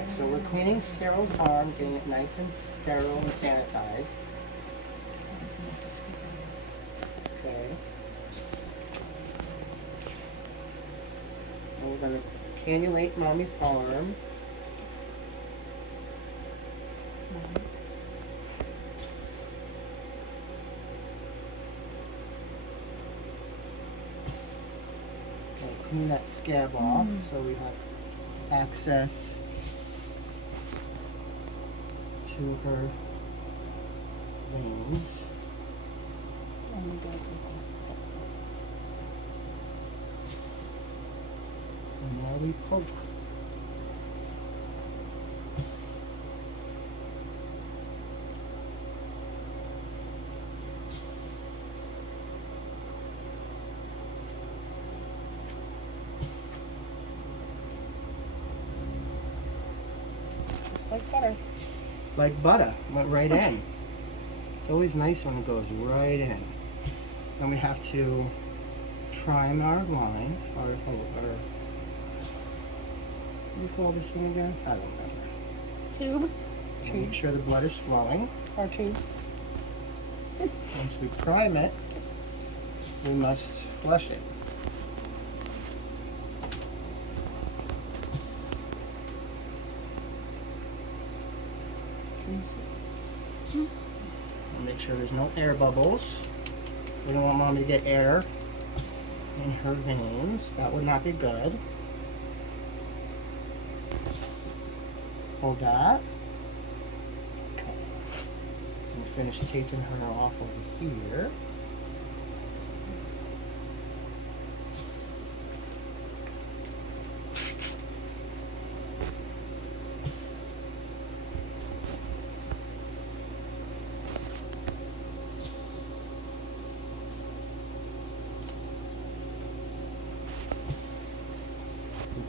Okay, so we're cleaning Cyril's arm, getting it nice and sterile and sanitized. Okay. And we're going to cannulate Mommy's arm. Okay, clean that scab off so we have access to her veins. And now we poke. Just like butter. Like butter, went right in. It's always nice when it goes right in. Then we have to prime our line, what do you call this thing again? I don't remember. Tube. Make sure the blood is flowing. Or tube. Once we prime it, we must flush it. And make sure there's no air bubbles. We don't want Mommy to get air in her veins. That would not be good. Hold that. Okay. And finish taping her off over here.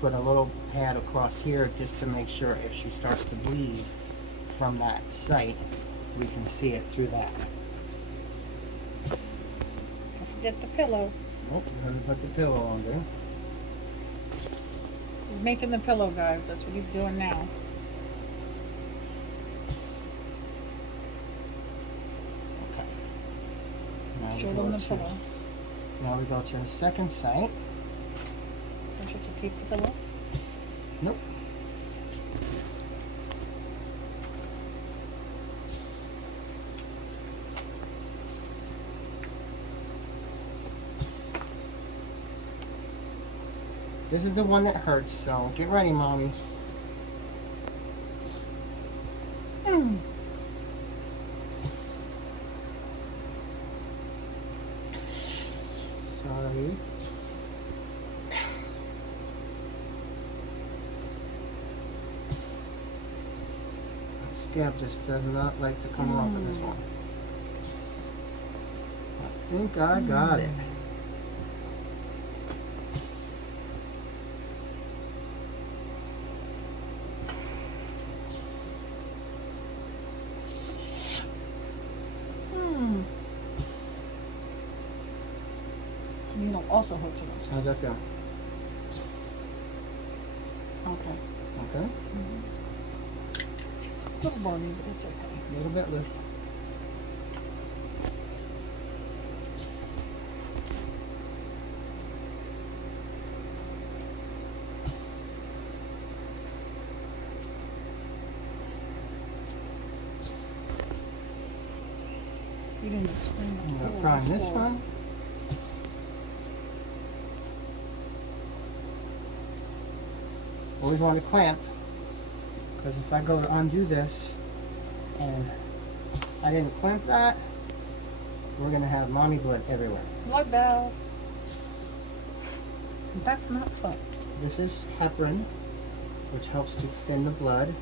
Put a little pad across here just to make sure if she starts to bleed from that site, we can see it through that. Don't forget the pillow. Oh, we're going to put the pillow under. He's making the pillow, guys. That's what he's doing now. Okay. Now we Show go them the to- pillow. Now we go to the second site. Don't you have to tape the pillow? Nope. This is the one that hurts, so get ready, Mommy. Sorry. That scab just does not like to come off of this one. I think I got it. Needle also hurts in this one. How's that feel? Okay. Okay. A little burny, but it's okay. A little bit lift. You didn't explain I'm that. gonna prime this one. Always want to clamp, because if I go to undo this and I didn't clamp that, we're gonna have mommy blood everywhere. Blood valve. That's not fun. This is heparin, which helps to thin the blood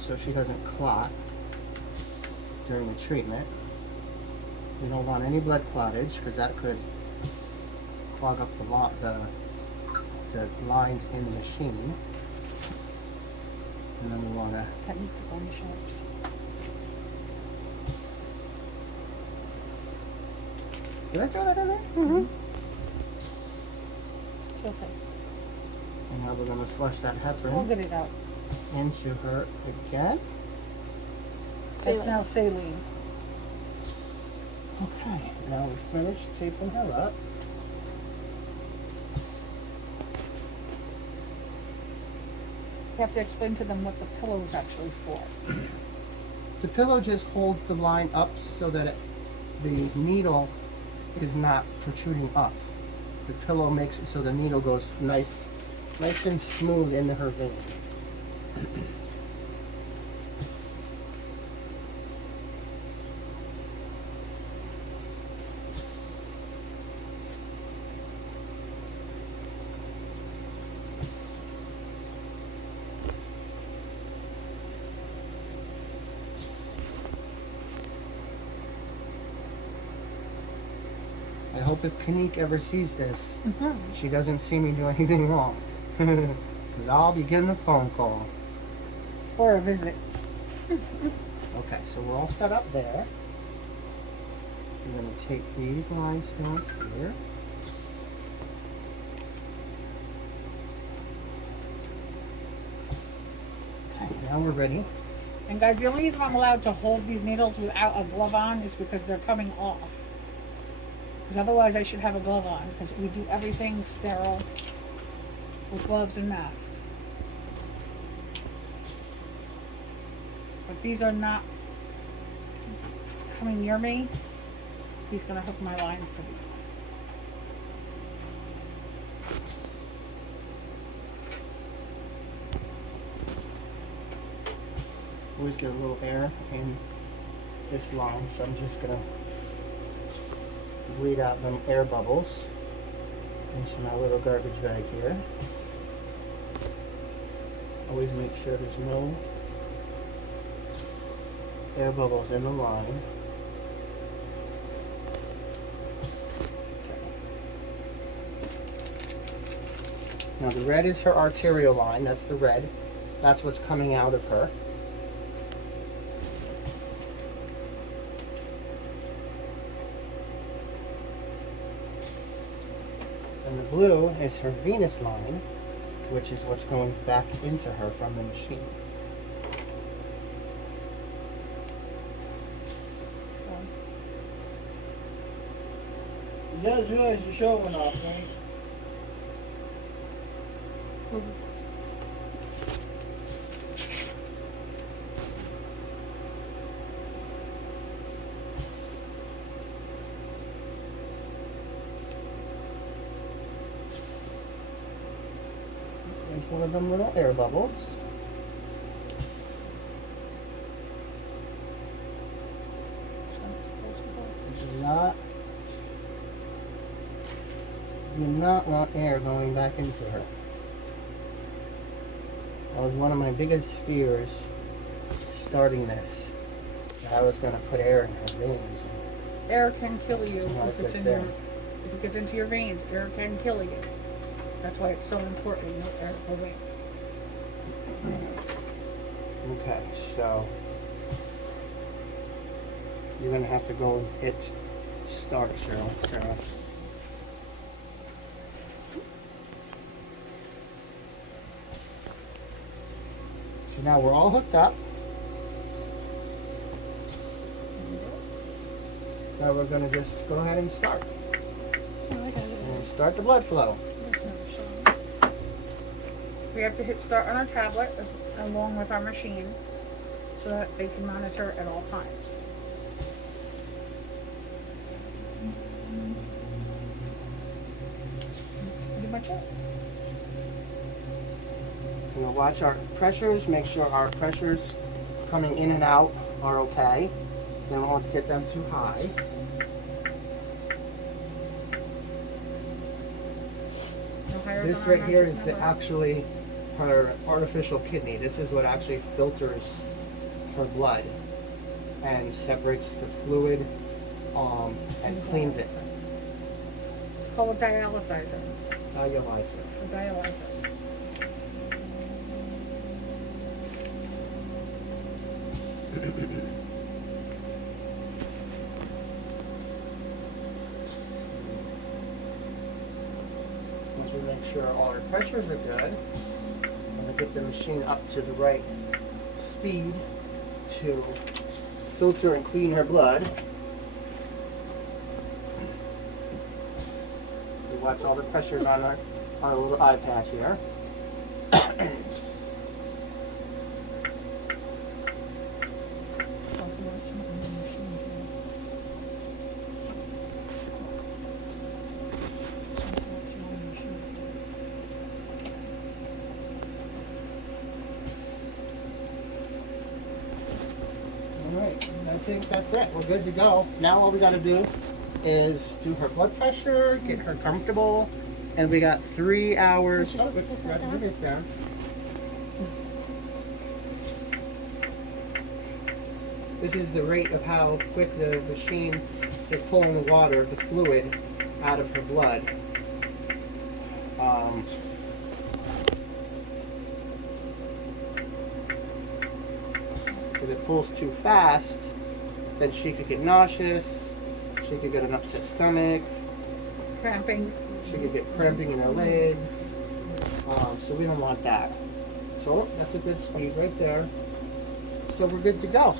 so she doesn't clot during the treatment. We don't want any blood clottage because that could clog up the lines in the machine. And then we want to... That needs to go in the sharps. Did I throw that in there? Mm-hmm. It's okay. And now we're going to flush that We'll heparin get it out. into her again. That's now saline. Okay, now we're finished taping her up. You have to explain to them what the pillow is actually for. The pillow just holds the line up so that the needle is not protruding up. The pillow makes it so the needle goes nice and smooth into her vein. I hope if Kanique ever sees this, she doesn't see me do anything wrong. Because I'll be getting a phone call. Or a visit. Okay, so we're all set up there. I'm going to take these lines down here. Okay, now we're ready. And guys, the only reason I'm allowed to hold these needles without a glove on is because they're coming off. Because otherwise I should have a glove on, because we do everything sterile with gloves and masks. But these are not coming near me. He's going to hook my lines to these. Always get a little air in this line, so I'm just going to bleed out them air bubbles into my little garbage bag here. Always make sure there's no air bubbles in the line. Now the red is her arterial line, that's the red. That's what's coming out of her. And the blue is her venous line, which is what's going back into her from the machine. You guys realize your show went off, right? There's one of them little air bubbles. Do not want air going back into her. That was one of my biggest fears starting this. I was going to put air in her veins. Air can kill you Not if it's good in there. your, if it gets into your veins. Air can kill you. That's why it's so important. No air away. Okay, so you're going to have to go and hit start, Sarah. So now we're all hooked up. Now we're going to just go ahead and start. Oh, I got it. And start the blood flow. That's not showing. We have to hit start on our tablet along with our machine so that they can monitor at all times. Pretty much it. We'll watch our pressures, make sure our pressures coming in and out are okay. Then we won't get them too high. No higher This than our right here magic is the number. actually her artificial kidney. This is what actually filters her blood and separates the fluid and cleans it. It's called a dialyzer. Dialyzer. A dialyzer. Once we make sure all our pressures are good. I'm gonna get the machine up to the right speed to filter and clean her blood. We watch all the pressures on our little iPad here. Alright, I think that's it. We're good to go. Now all we gotta do is do her blood pressure, get her comfortable, and we got 3 hours. Oh, let's bring this down. This is the rate of how quick the machine is pulling the water, the fluid, out of her blood. If it pulls too fast, then she could get nauseous, she could get an upset stomach, Cramping. she could get cramping in her legs, so we don't want that. So that's a good speed right there. So we're good to go.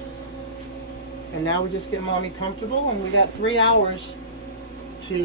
And now we just get mommy comfortable, and we got 3 hours to